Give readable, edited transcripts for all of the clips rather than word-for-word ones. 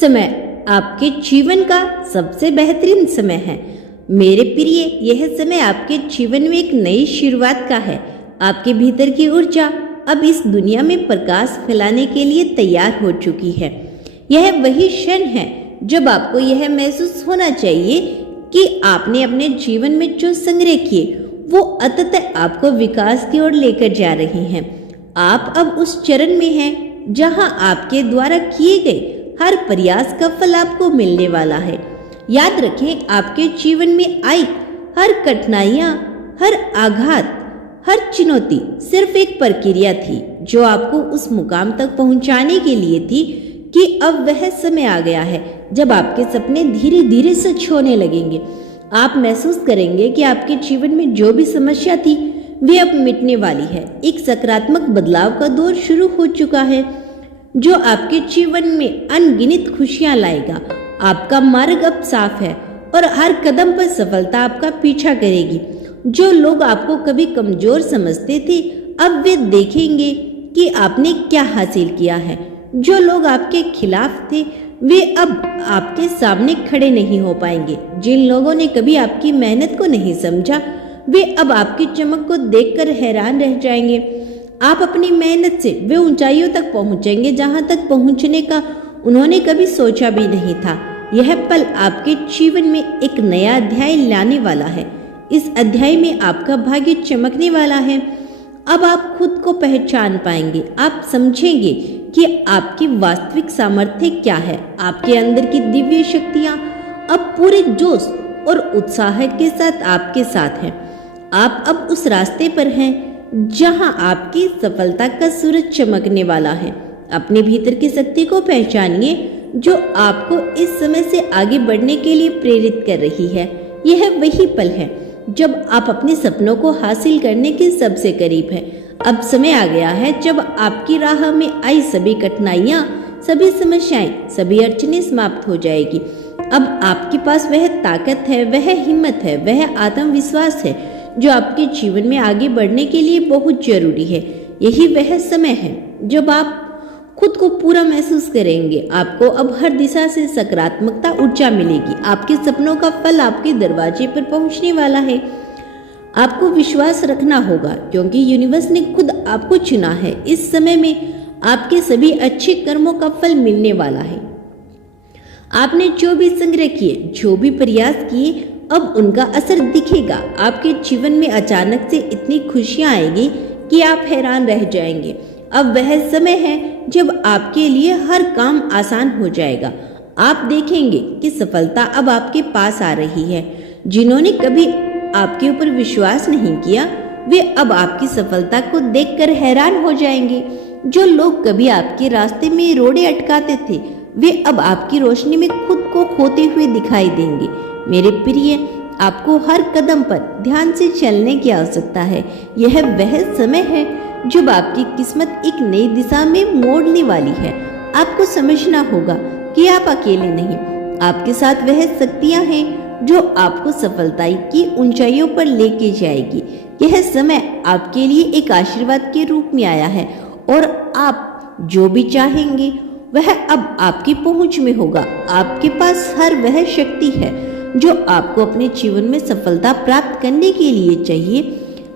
समय आपके जीवन का सबसे बेहतरीन समय है। मेरे प्रिय, यह समय आपके जीवन में एक नई शुरुआत का है। आपके भीतर की ऊर्जा अब इस दुनिया में प्रकाश फैलाने के लिए तैयार हो चुकी है। यह वही क्षण है जब आपको यह महसूस होना चाहिए कि आपने अपने जीवन में जो संग्रह किए वो अंततः आपको विकास की ओर लेकर जा रहे हैं। आप अब उस चरण में हैं जहां आपके द्वारा किए गए हर प्रयास का फल आपको मिलने वाला है। याद रखें, आपके जीवन में आई हर कठिनाइयां, हर आघात, हर चुनौती सिर्फ एक प्रक्रिया थी जो आपको उस मुकाम तक पहुंचाने के लिए थी कि अब वह समय आ गया है जब आपके सपने धीरे धीरे सच होने लगेंगे। आप महसूस करेंगे कि आपके जीवन में जो भी समस्या थी वे अब मिटने वाली है। एक सकारात्मक बदलाव का दौर शुरू हो चुका है जो आपके जीवन में अनगिनत खुशियां लाएगा। आपका मार्ग अब साफ है और हर कदम पर सफलता आपका पीछा करेगी। जो लोग आपको कभी कमजोर समझते थे अब वे देखेंगे कि आपने क्या हासिल किया है। जो लोग आपके खिलाफ थे वे अब आपके सामने खड़े नहीं हो पाएंगे। जिन लोगों ने कभी आपकी मेहनत को नहीं समझा वे अब आपकी चमक को देखकर हैरान रह जाएंगे। आप अपनी मेहनत से वे ऊंचाइयों तक पहुंचेंगे जहां तक पहुंचने का उन्होंने कभी सोचा भी नहीं था। यह पल आपके जीवन में एक नया अध्याय लाने वाला है। इस अध्याय में आपका भाग्य चमकने वाला है। अब आप खुद को पहचान पाएंगे। आप समझेंगे कि आपकी वास्तविक सामर्थ्य क्या है। आपके अंदर की दिव्य शक्तियां अब पूरे जोश और उत्साह के साथ आपके साथ हैं। आप अब उस रास्ते पर हैं जहां आपकी सफलता का सूरज चमकने वाला है। अपने भीतर की शक्ति को पहचानिए जो आपको इस समय से आगे बढ़ने के लिए प्रेरित कर रही है। यह वही पल है जब आप अपने सपनों को हासिल करने के सबसे करीब हैं। अब समय आ गया है जब आपकी राह में आई सभी कठिनाइयां, सभी समस्याएं, सभी अड़चनें समाप्त हो जाएगी। अब आपके पास वह ताकत है, वह हिम्मत है, वह आत्मविश्वास है जो आपके जीवन में आगे बढ़ने के लिए बहुत जरूरी है। यही वह समय है जब आप खुद को पूरा महसूस करेंगे। आपको अब हर दिशा से सकारात्मकता ऊर्जा मिलेगी। आपके सपनों का फल आपके दरवाजे पर पहुंचने वाला है। आपको विश्वास रखना होगा क्योंकि यूनिवर्स ने खुद आपको चुना है। इस समय में आपके सभी अच्छे कर्मों का फल मिलने वाला है। आपने जो भी संग्रह किए, जो भी प्रयास किए, अब उनका असर दिखेगा। आपके जीवन में अचानक से इतनी खुशियां आएगी कि आप हैरान रह जाएंगे। अब वह समय है जब आपके लिए हर काम आसान हो जाएगा। आप देखेंगे कि सफलता अब आपके पास आ रही है। जिन्होंने कभी आपके ऊपर विश्वास नहीं किया वे अब आपकी सफलता को देखकर हैरान हो जाएंगे। जो लोग कभी आपके रास्ते में रोड़े अटकाते थे वे अब आपकी रोशनी में खुद को खोते हुए दिखाई देंगे। मेरे प्रिय, आपको हर कदम पर ध्यान से चलने की आवश्यकता है। यह वह समय है जब आपकी किस्मत एक नई दिशा में मोड़ने वाली है। आपको समझना होगा कि आप अकेले नहीं, आपके साथ वह शक्तियां हैं जो आपको सफलता की ऊंचाइयों पर लेके जाएगी। यह समय आपके लिए एक आशीर्वाद के रूप में आया है और आप जो भी चाहेंगे वह अब आपकी पहुंच में होगा। आपके पास हर वह शक्ति है जो आपको अपने जीवन में सफलता प्राप्त करने के लिए चाहिए।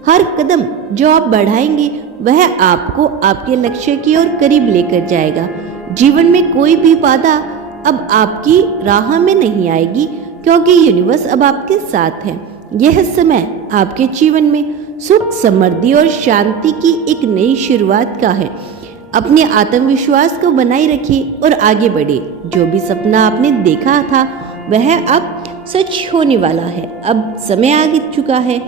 हर कदम जो आप बढ़ाएंगे वह आपको आपके लक्ष्य की ओर करीब लेकर जाएगा। जीवन में कोई भी बाधा अब आपकी राह में नहीं आएगी क्योंकि यूनिवर्स अब आपके साथ है। यह समय आपके जीवन में सुख, समृद्धि और शांति की एक नई शुरुआत का है। अपने आत्मविश्वास को बनाए रखिए और आगे बढ़े। जो भी सपना आपने देखा था वह अब सच होने वाला है। अब समय आ चुका है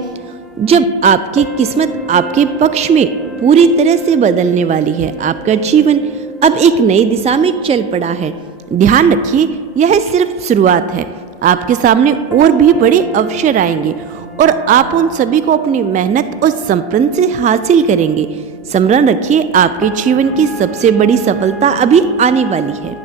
जब आपकी किस्मत आपके पक्ष में पूरी तरह से बदलने वाली है। आपका जीवन अब एक नई दिशा में चल पड़ा है। ध्यान रखिए, यह सिर्फ शुरुआत है। आपके सामने और भी बड़े अवसर आएंगे और आप उन सभी को अपनी मेहनत और संपन्न से हासिल करेंगे। स्मरण रखिए, आपके जीवन की सबसे बड़ी सफलता अभी आने वाली है।